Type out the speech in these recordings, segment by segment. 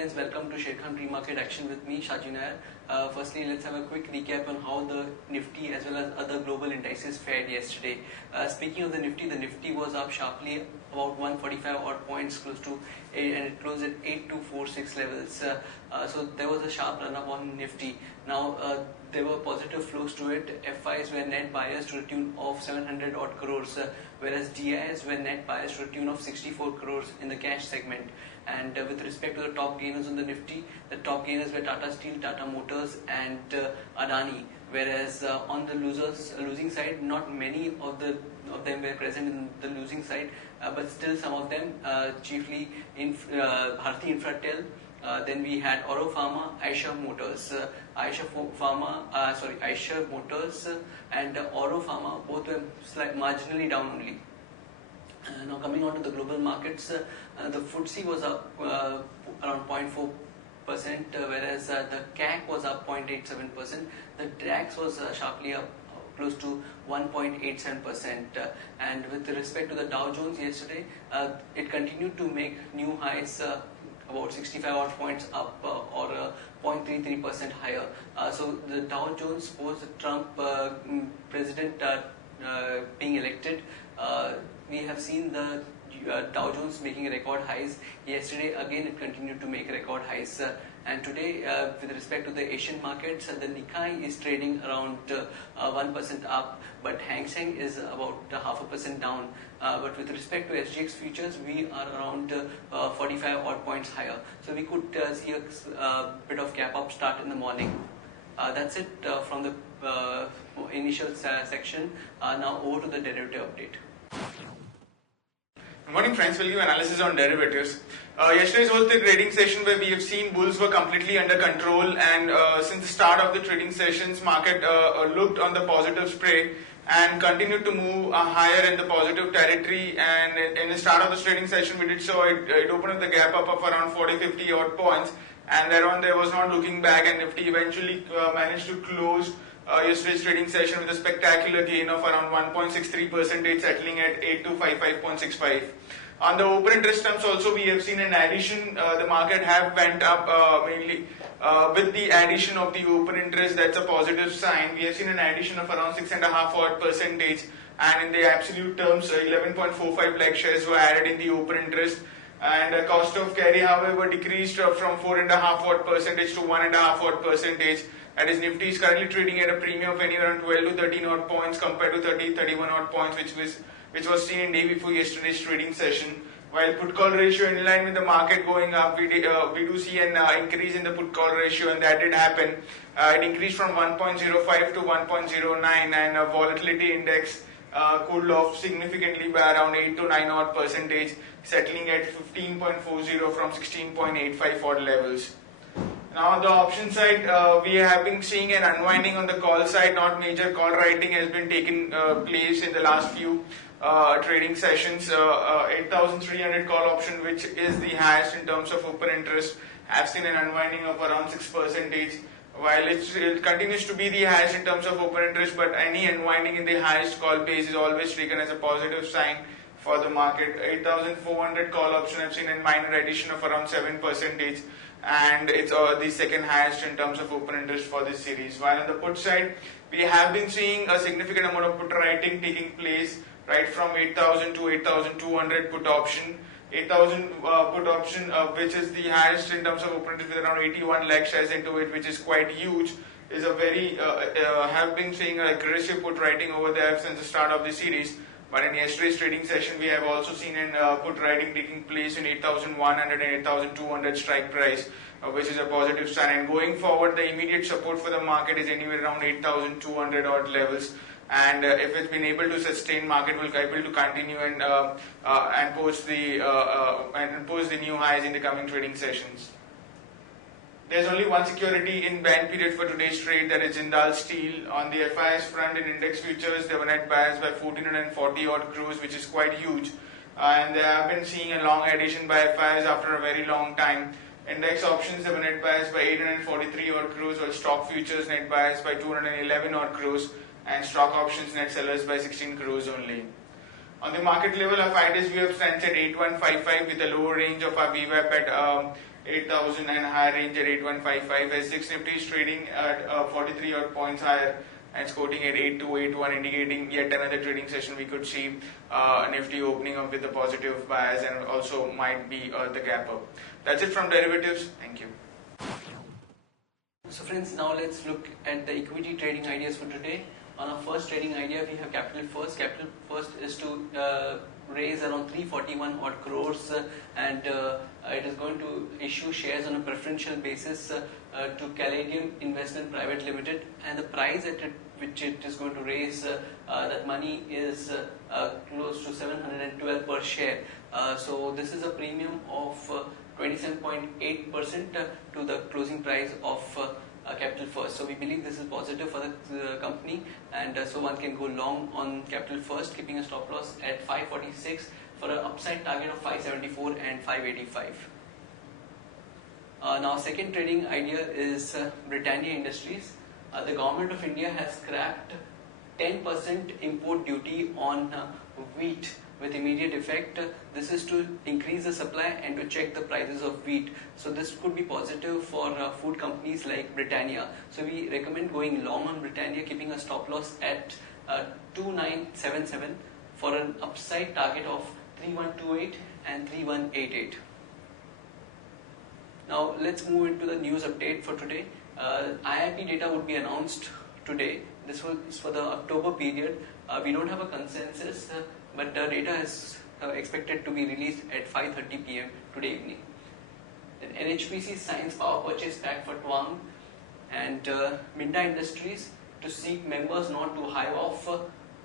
friends, welcome to Sharekhan pre-market action with me, Shaji Nair. Firstly, let's have a quick recap on how the Nifty as well as other global indices fared yesterday. Speaking of the Nifty was up sharply about 145 odd points close to and it closed at 8246 levels. So there was a sharp run up on Nifty. Now there were positive flows to it. FIs were net buyers to the tune of 700 odd crores, whereas DIs were net buyers to the tune of 64 crores in the cash segment. And with respect to the top gainers on the Nifty, the top gainers were Tata Steel, Tata Motors and Adani. Whereas on the losing side, not many of them were present in the losing side, but still some of them, chiefly in Bharti Infratel. Then we had Oro Pharma, Eicher Motors, Eicher Motors and Oro Pharma, both were marginally down only. Now coming on to the global markets, the FTSE was up around 0.4%, whereas the CAC was up 0.87%. The DAX was sharply up close to 1.87%. And with respect to the Dow Jones yesterday, it continued to make new highs, about 65 odd points up or 0.33% higher. So the Dow Jones post Trump president being elected, we have seen the Dow Jones making record highs. Yesterday again it continued to make record highs, and today with respect to the Asian markets, the Nikkei is trading around 1% up, but Hang Seng is about 0.5% down. But with respect to SGX futures, we are around 45 odd points higher. So we could see a bit of gap up start in the morning. That's it from the initial section. Now over to the derivative update. Good morning friends, we'll give analysis on derivatives. Yesterday's was the trading session where we have seen bulls were completely under control, and since the start of the trading sessions, market looked on the positive spray and continued to move higher in the positive territory. And in the start of the trading session we did so, it opened up the gap up of around 40-50 odd points, and thereon there was not looking back, and Nifty eventually managed to close yesterday's trading session with a spectacular gain of around 1.63%, settling at 8255.65. On the open interest terms also, we have seen an addition. The market have went up mainly with the addition of the open interest. That's a positive sign. We have seen an addition of around 6.5 odd percentage, and in the absolute terms 11.45 lakh shares were added in the open interest. And the cost of carry, however, decreased from 4.5 odd percentage to 1.5 odd percentage. That is, Nifty is currently trading at a premium of anywhere around 12 to 13 odd points compared to 31 odd points, which was seen in day before yesterday's trading session. While put call ratio in line with the market going up, we do see an increase in the put call ratio, and that did happen. It increased from 1.05 to 1.09, and volatility index cooled off significantly by around 8 to 9 odd percentage, settling at 15.40 from 16.85 odd levels. Now on the option side, we have been seeing an unwinding on the call side. Not major call writing has been taking place in the last few trading sessions. 8,300 call option, which is the highest in terms of open interest, have seen an unwinding of around 6%. While it continues to be the highest in terms of open interest, but any unwinding in the highest call base is always taken as a positive sign for the market. 8,400 call option have seen a minor addition of around 7%, and it's the second highest in terms of open interest for this series. While on the put side, we have been seeing a significant amount of put writing taking place, right from 8,000 to 8,200 put option. 8,000 put option, which is the highest in terms of open interest with around 81 lakh shares into it, which is quite huge. Is a very have been seeing aggressive put writing over there since the start of the series. But in yesterday's trading session, we have also seen an put writing taking place in 8,100 and 8,200 strike price, which is a positive sign. And going forward, the immediate support for the market is anywhere around 8,200 odd levels. And if it's been able to sustain, market will be able to continue and post the new highs in the coming trading sessions. There's only one security in ban period for today's trade, that is Jindal Steel. On the FIS front, in index futures, they were net buyers by 1,440 odd crores, which is quite huge. And they have been seeing a long addition by FIs after a very long time. Index options, they were net buyers by 843 odd crores, while stock futures net buyers by 211 odd crores, and stock options net sellers by 16 crores only. On the market level, our 5 days VWAP stands at 8155 with a lower range of our VWAP at 8,000 and higher range at 8155, as 6 Nifty is trading at 43 odd points higher and it's quoting at 8281, indicating yet another trading session. We could see Nifty opening up with a positive bias and also might be the gap up. That's it from derivatives. Thank you. So friends, now let's look at the equity trading ideas for today. On our first trading idea, we have Capital First. Capital First is to raise around 341 odd crores and it is going to issue shares on a preferential basis to Caladium Investment Private Limited, and the price at which it is going to raise that money is close to 712 per share. So this is a premium of 27.8% to the closing price of Capital First. So we believe this is positive for the company, and so one can go long on Capital First, keeping a stop loss at 546 for an upside target of 574 and 585. Now second trading idea is Britannia Industries. The government of India has scrapped 10% import duty on wheat with immediate effect. This is to increase the supply and to check the prices of wheat. So this could be positive for food companies like Britannia. So we recommend going long on Britannia, keeping a stop loss at 2977 for an upside target of 3128 and 3188. Now let's move into the news update for today. IIP data would be announced today. This is for the October period. We don't have a consensus, but the data is expected to be released at 5:30 p.m. today evening. Then NHPC signs power purchase pact for Twang, and Minda Industries to seek members not to hive off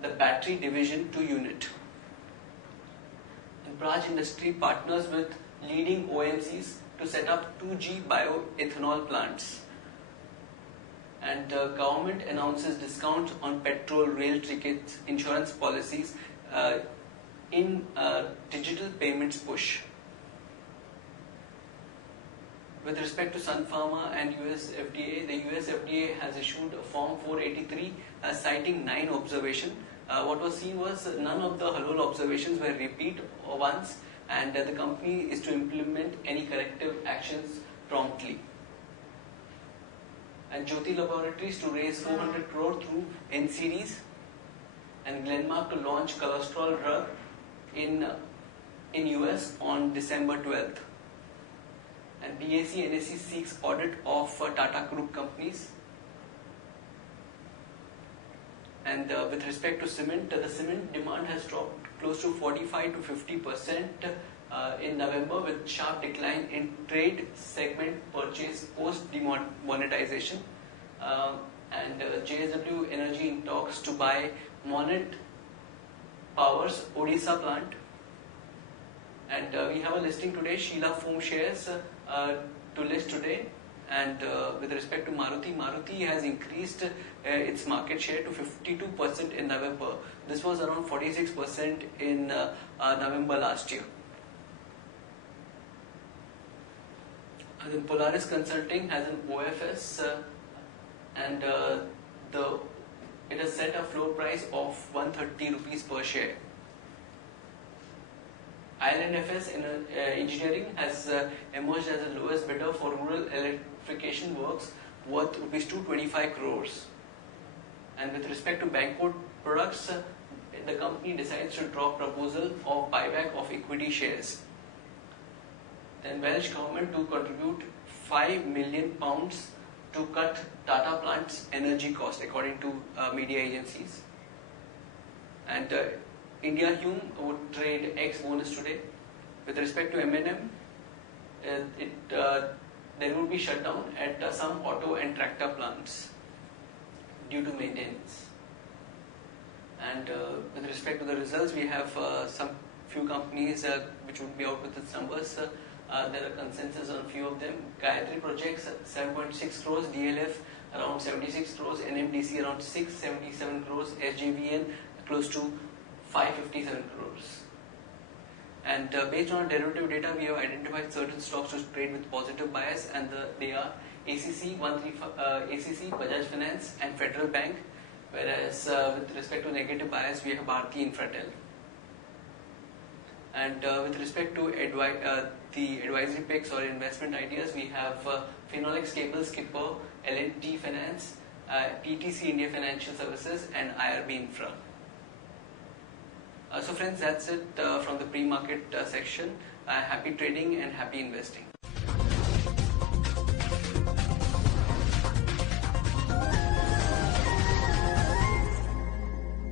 the battery division to unit. And Praj Industry partners with leading OMCs to set up 2G bioethanol plants. And government announces discounts on petrol, rail tickets, insurance policies in digital payments push. With respect to Sun Pharma and US FDA, the US FDA has issued a Form 483 citing 9 observations. What was seen was none of the halal observations were repeat once, and the company is to implement any corrective actions promptly. And Jyoti Laboratories to raise 400 crore through NCDs, and Glenmark to launch cholesterol drug in US on December 12th. And BSE NSE seeks audit of Tata Group companies. And with respect to cement, the cement demand has dropped close to 45 to 50% in November, with sharp decline in trade segment purchase post demonetization. And JSW Energy in talks to buy Monet Power's Odisha plant. And we have a listing today, Sheela Foam shares to list today. And with respect to Maruti, Maruti has increased its market share to 52% in November. This was around 46% in November last year. And then Polaris Consulting has an OFS and it has set a floor price of 130 rupees per share. Island FS Engineering has emerged as the lowest bidder for rural electrification works worth rupees 225 crores. And with respect to Banquot products, the company decides to drop proposal of buyback of equity shares. Then Welsh government to contribute £5 million to cut Tata plant's energy cost, according to media agencies. And India Hume would trade X bonus today. With respect to M&M, there will be shutdown at some auto and tractor plants due to maintenance. And with respect to the results, we have some few companies which would be out with its numbers. There are consensus on a few of them. Gayatri Projects 7.6 crores, DLF around 76 crores, NMDC around 677 crores, SJVN close to 557 crores. And based on our derivative data, we have identified certain stocks to trade with positive bias, and they are ACC, ACC, Bajaj Finance, and Federal Bank. Whereas with respect to negative bias, we have Bharti Infratel. And with respect to the advisory picks or investment ideas, we have Phenolics Cable, Skipper, L&T Finance, PTC India Financial Services, and IRB Infra. So friends, that's it from the pre-market section. Happy trading and happy investing.